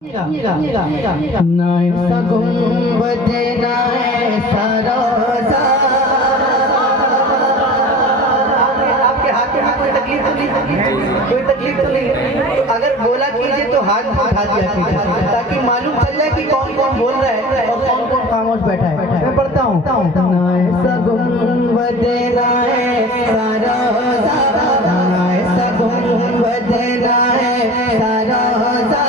ना ऐसा गुंबद ना ऐसा रोज़ा। आपके हाथ में कोई तकलीफ तो नहीं? कोई तकलीफ तो नहीं? तो अगर बोला कीजिए तो हाथ उठा दिया कीजिए ताकि मालूम चल जाए कि कौन कौन बोल रहा है और कौन कौन खामोश बैठा है। मैं पढ़ता हूँ, ना ऐसा गुंबद ना ऐसा रोज़ा, ना ऐसा गुंबद ना ऐसा रोज़ा,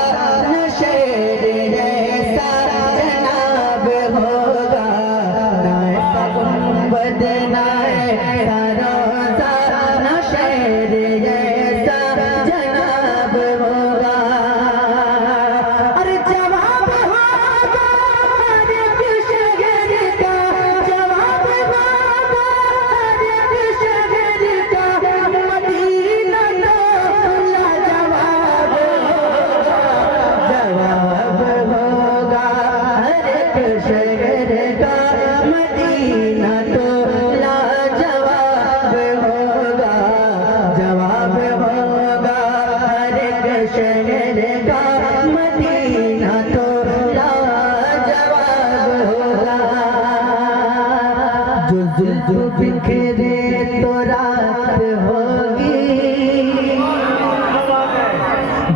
बिखरे तो रात होगी,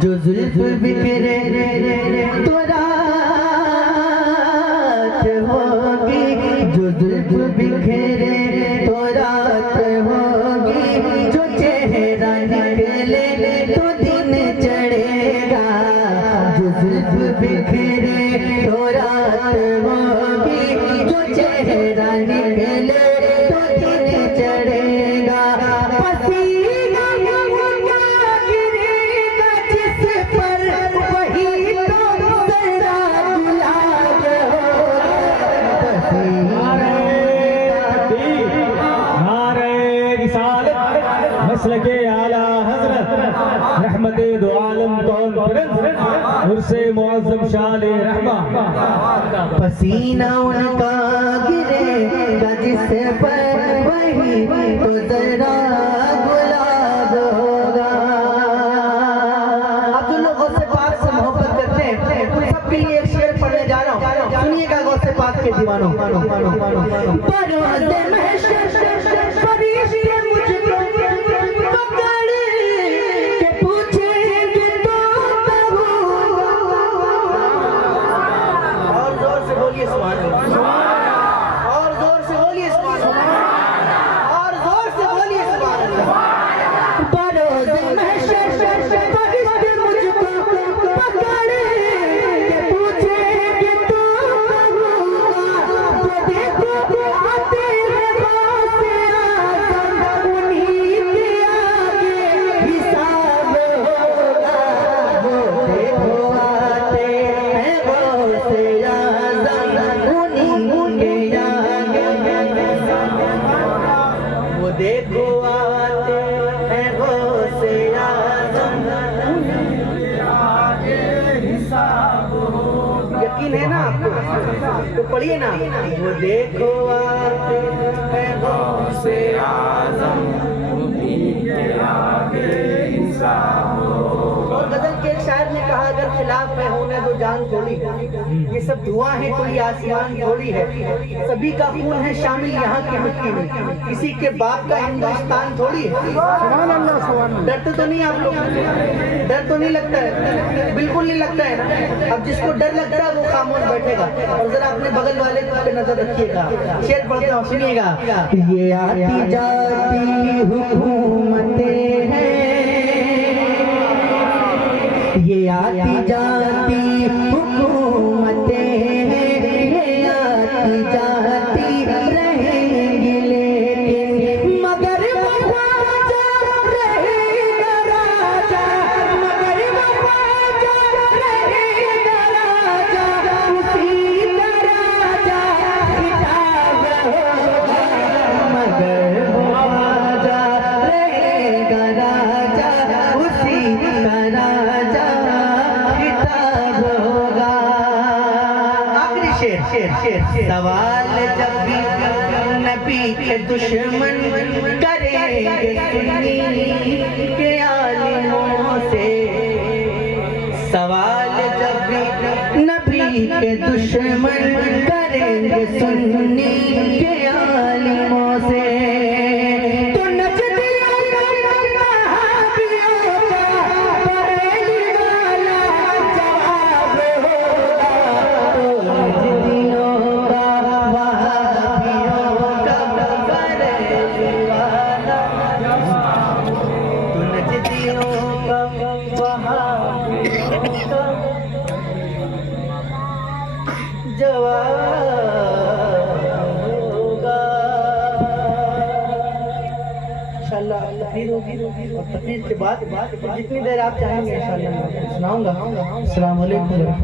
जो जुल्फ बिखरे तो रात होगी, जो जुल्फ बिखरे तो रात होगी, जो चेहरा निकले तो दिन चढ़ेगा, जो जुल्फ बिखरे तो रात होगी, जो चेहरा निकले मसलके आला हज़रत रहमते दो आलम कॉन्फ्रेंस उर्से मुअज़्ज़म शान रहमा। पसीना उनका गिरेगा जिस पर वही तो जरा गुलाब होगा। अब जो लोग गौसे पाक से मोहब्बत करते हैं उन सबके लिए एक शेर पढ़ने जा रहा हूँ, सुनिएगा गौसे पाक के दीवानों। परवाज़े महशर फरिश्ते मुझको देखो आते हैं गौसे आज़म, यकीन है ना आपको? तो पढ़िए ना, वो देखो आते हैं गौसे आज़म, और गजल के एक शायर ने कहा अगर खिलाफ में होने दो जान थोड़ी, ये सब धुआं है कोई आसमान थोड़ी है, सभी का खून है शामिल यहाँ की मिट्टी में, किसी के बाप का हिंदुस्तान थोड़ी है। डरते तो नहीं आप लोग? डर तो नहीं लगता है? बिल्कुल नहीं लगता है ना। अब जिसको डर लगता है वो खामोश बैठेगा और जरा अपने बगल वाले पे नजर रखिएगा। शेर पढ़ता हूँ, सुनिएगा। ये आती जाती हुकूमतें हैं, ये आती जाती हुकूमतें हैं, ये आती जाती रहेंगी लेकिन मगर वफाजा रहेगा राजा, मगर वफाजा रहेगा राजा, उसी राजा खिताब होगा, मगर वफाजा रहेगा राजा, उसी राजा सवाल जब भी नबी के दुश्मन करेंगे सुन्नी के आलिमों से, सवाल जब भी नबी के दुश्मन करेंगे सुन्नी के आलिमों से। तो नजदियों का वहाबियों का बरेली वाला जवाब होगा, तो नजदियों का वहाबियों का बरेली वाला, तो नजदियों का वहाबियों का जवाब होगा। इंशाअल्लाह तकरीर होगी और तकरीर के बाद जितनी देर आप चाहेंगे इंशाअल्लाह मैं सुनाऊंगा। अस्सलाम वालेकुम।